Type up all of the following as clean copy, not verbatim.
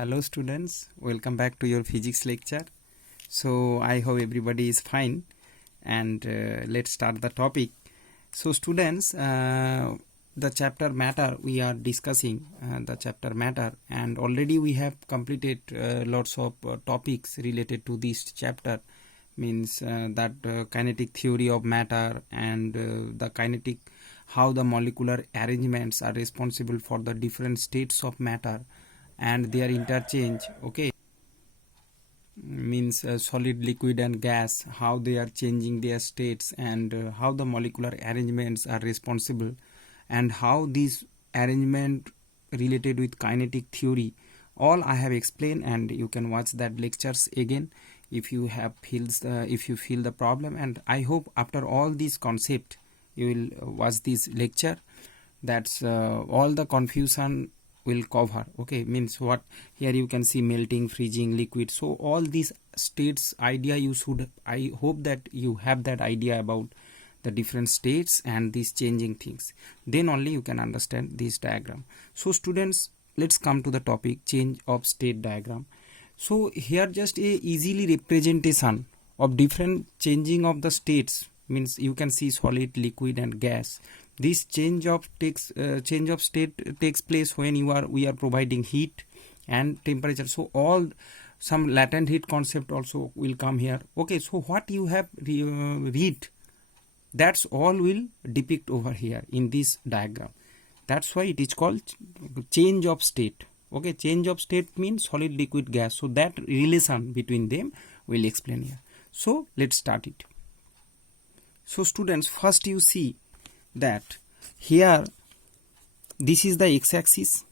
Hello students, welcome back to your physics lecture. So I hope everybody is fine and let's start the topic. So students, the chapter matter we are discussing, the chapter matter, and already we have completed lots of topics related to this chapter, means that kinetic theory of matter and the kinetic, how the molecular arrangements are responsible for the different states of matter and their interchange. Okay, means solid, liquid and gas, how they are changing their states, and how the molecular arrangements are responsible, and how this arrangement related with kinetic theory, all I have explained, and you can watch that lectures again if you have if you feel the problem. And I hope after all this concept you will watch this lecture, that's all the confusion will cover. Okay, means what, here you can see melting, freezing, liquid, so all these states idea you should, I hope that you have that idea about the different states and these changing things, then only you can understand this diagram. So students, let's come to the topic, change of state diagram. So here just a easily representation of different changing of the states, means you can see solid, liquid and gas. This change of state takes place when we are providing heat and temperature. So all some latent heat concept also will come here. Okay, so what you have read, that's all will depict over here in this diagram. That's why it is called change of state. Okay, change of state means solid, liquid, gas. So that relation between them will explain here. So let's start it. So students, first you see that here this is the x-axis.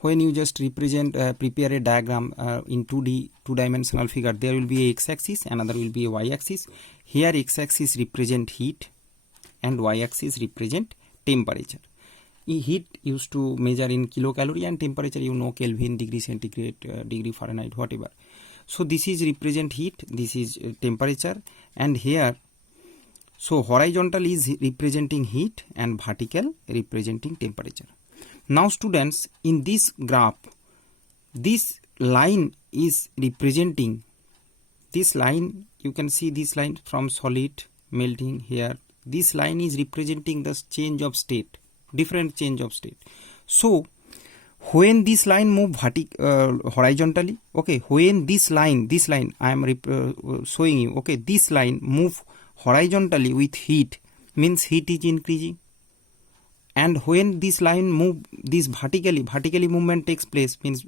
When you just represent prepare a diagram in 2D, two-dimensional figure, there will be a x-axis, another will be a y-axis. Here x-axis represent heat and y-axis represent temperature. Heat used to measure in kilocalorie and temperature you know Kelvin, degree centigrade, degree Fahrenheit, whatever. So this is represent heat, this is temperature, and here so horizontal is representing heat and vertical representing temperature. Now students, in this graph, this line is representing, this line, you can see this line from solid, melting here, this line is representing the change of state, different change of state. So when this line move horizontally, okay, when this line I am showing you, okay, this line move horizontally with heat, means heat is increasing, and when this line move this vertically movement takes place, means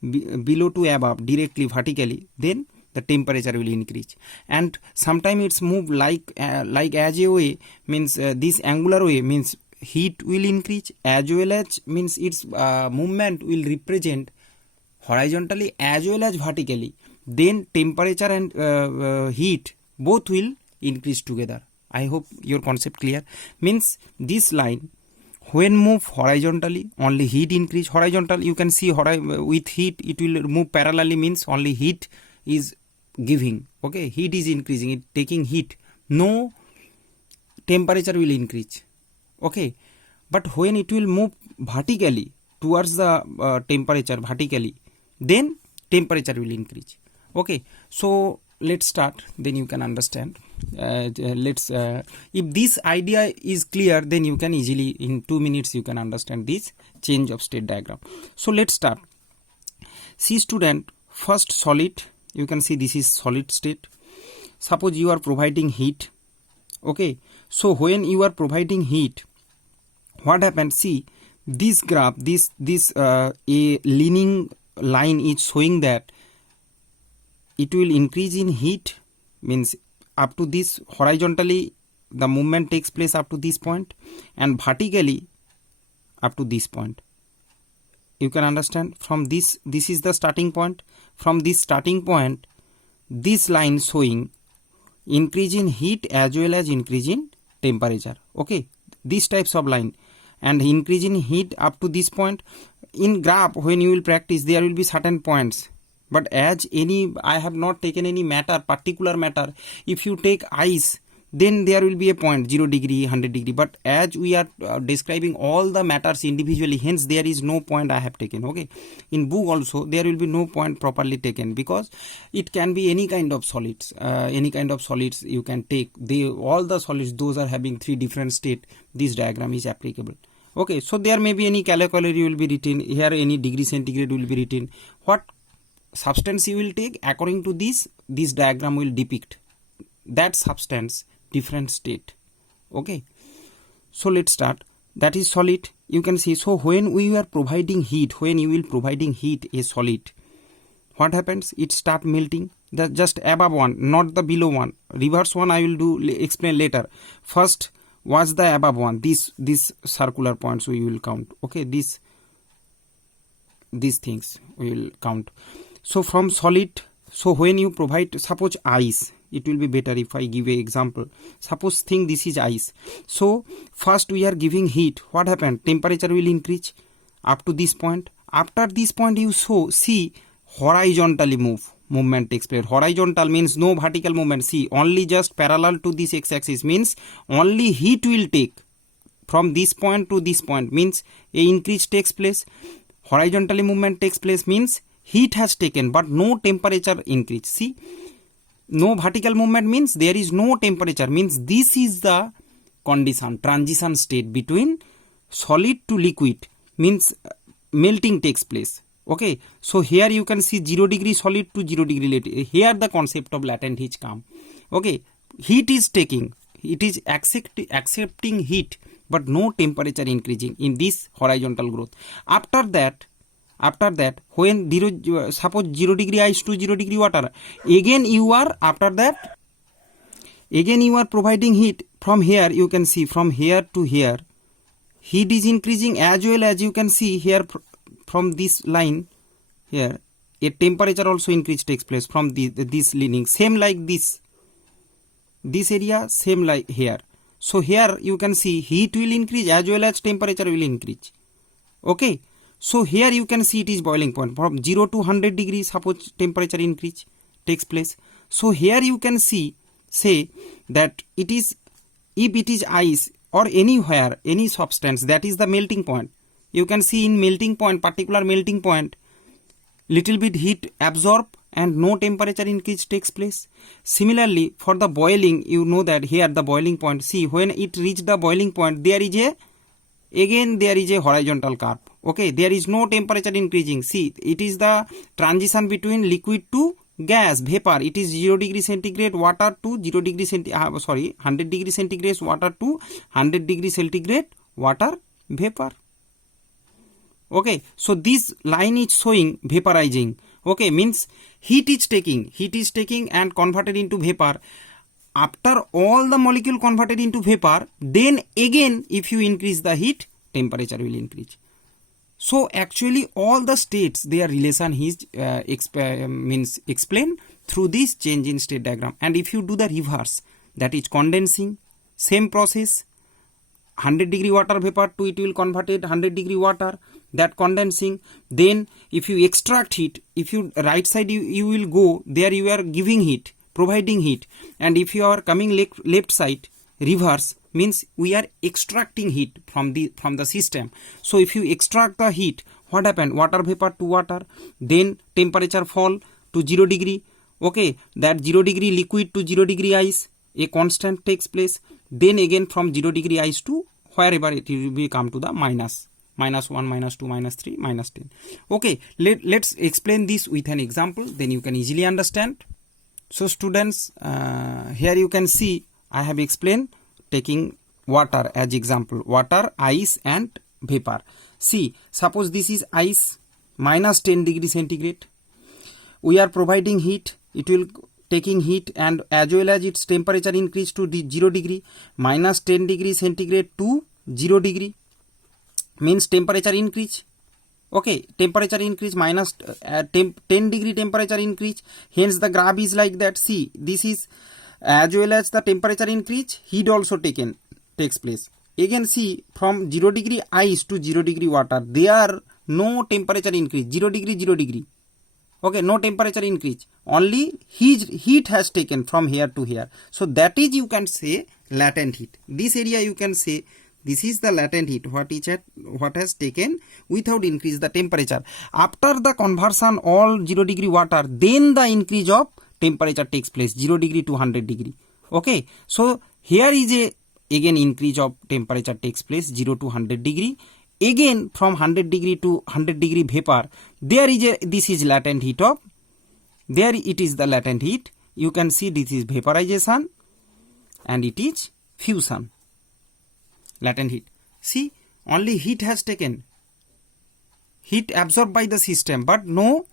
below to above, directly vertically, then the temperature will increase. And sometimes it's move like as a way, means this angular way, means heat will increase, as well as means its movement will represent horizontally as well as vertically, then temperature and heat both will increase together. I hope your concept clear. Means this line when move horizontally, only heat increase. Horizontal you can see with heat it will move parallelly, means only heat is giving, okay, heat is increasing, it taking heat, no temperature will increase. Okay, but when it will move vertically towards the temperature vertically, then temperature will increase. Okay, so let's start, then you can understand. If this idea is clear, then you can easily in 2 minutes you can understand this change of state diagram. So let's start. See student, first solid, you can see this is solid state. Suppose you are providing heat. Okay, so when you are providing heat, what happens? See this graph, this a leaning line is showing that it will increase in heat, means up to this horizontally the movement takes place up to this point, and vertically up to this point. You can understand from this is the starting point. From this starting point, this line showing increase in heat as well as increase in temperature. Okay, these types of line, and increase in heat up to this point. In graph when you will practice, there will be certain points, but as I have not taken any matter, particular matter. If you take ice, then there will be a point 0 degree, 100 degree, but as we are describing all the matters individually, hence there is no point I have taken. Okay, in book also there will be no point properly taken, because it can be any kind of solids, you can take. All the solids, those are having 3 different state, this diagram is applicable. Okay, so there may be any kilocalorie will be written here, any degree centigrade will be written. What substance you will take, according to this diagram will depict that substance different state. Okay, so let's start. That is solid, you can see. So when we are providing heat, when you will providing heat a solid, what happens? It start melting, the just above one, not the below one. Reverse one I will explain later. First was the above one, this circular points we will count. Okay, these things we will count. So from solid, so when you provide, suppose ice, it will be better if I give an example. Suppose think this is ice. So first we are giving heat. What happened? Temperature will increase up to this point. After this point you see horizontally movement takes place. Horizontal means no vertical movement. See, only just parallel to this x-axis, means only heat will take from this point to this point, means a increase takes place. Horizontally movement takes place means heat has taken but no temperature increase. See, no vertical movement means there is no temperature, means this is the condition, transition state between solid to liquid, means melting takes place. Okay, so here you can see 0 degree solid to 0 degree latent. Here the concept of latent heat come. Okay, heat is taking, it is accepting heat but no temperature increasing in this horizontal growth. After that when suppose 0 degree ice to 0 degree water, again you are providing heat. From here you can see, from here to here heat is increasing, as well as you can see here from this line here a temperature also increase takes place from this leaning, same like this area, same like here. So here you can see heat will increase as well as temperature will increase. Okay, so here you can see it is boiling point. From 0 to 100 degrees, suppose temperature increase takes place. So here you can say that it is, if it is ice or anywhere, any substance, that is the melting point. You can see in melting point, particular melting point, little bit heat absorb and no temperature increase takes place. Similarly for the boiling, you know that here the boiling point, see when it reach the boiling point, there is a horizontal curve. Okay, there is no temperature increasing. See, it is the transition between liquid to gas, vapor. It is 0 degree centigrade water to 0 degree 100 degree centigrade water to 100 degree centigrade water vapor. Okay, so this line is showing vaporizing. Okay, means heat is taking and converted into vapor. After all the molecule converted into vapor, then again if you increase the heat, temperature will increase. So actually all the states, their relation is explained through this change in state diagram. And if you do the reverse, that is condensing, same process, 100 degree water vapor to it will convert it 100 degree water, that condensing. Then if you extract heat, if you right side you will go, there you are giving heat, providing heat, and if you are coming left side, reverse, means we are extracting heat from the system. So if you extract the heat, what happened? Water vapor to water, then temperature fall to 0 degree. Okay, that 0 degree liquid to 0 degree ice, a constant takes place. Then again from 0 degree ice to wherever it will be come to the minus 1, -2, -3, -10. Okay, let's explain this with an example, then you can easily understand. So students, here you can see I have explained taking water as example, water, ice and vapor. See, suppose this is ice, -10 degree centigrade. We are providing heat, it will taking heat, and as well as its temperature increase to 0 degree, -10 degree centigrade to 0 degree, means temperature increase. Okay, temperature increase minus 10 degree temperature increase, hence the graph is like that. See, this is as well as the temperature increase, heat also takes place. Again see, from 0 degree ice to 0 degree water, there no temperature increase, 0 degree 0 degree. Okay, no temperature increase, only heat has taken from here to here. So that is, you can say, latent heat. This area you can say this is the latent heat, what has taken without increase the temperature. After the conversion all 0 degree water, then the increase of temperature takes place 0 degree to 100 degree. Okay, so here is a again increase of temperature takes place 0 to 100 degree. Again from 100 degree to 100 degree vapor, there is a, this is latent heat of, there it is the latent heat. You can see this is vaporization and it is fusion. Latent heat, see, only heat has taken, heat absorbed by the system, but no,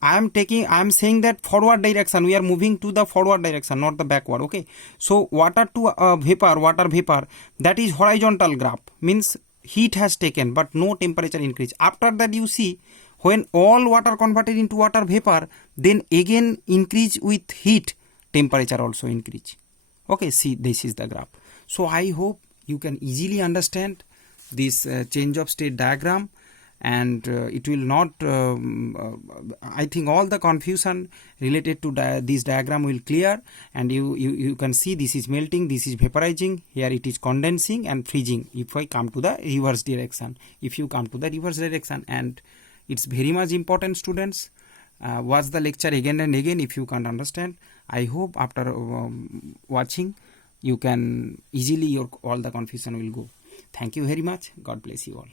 I am saying that forward direction, we are moving to the forward direction, not the backward. Okay, so water to vapor, water vapor, that is horizontal graph, means heat has taken but no temperature increase. After that you see, when all water converted into water vapor, then again increase with heat, temperature also increase. Okay, see, this is the graph. So I hope you can easily understand this change of state diagram, and it will not I think all the confusion related to this diagram will clear, and you can see this is melting, this is vaporizing, here it is condensing and freezing. If I come to the reverse direction, and it's very much important, students. Watch the lecture again and again if you can't understand. I hope after watching you can easily all the confusion will go. Thank you very much. God bless you all.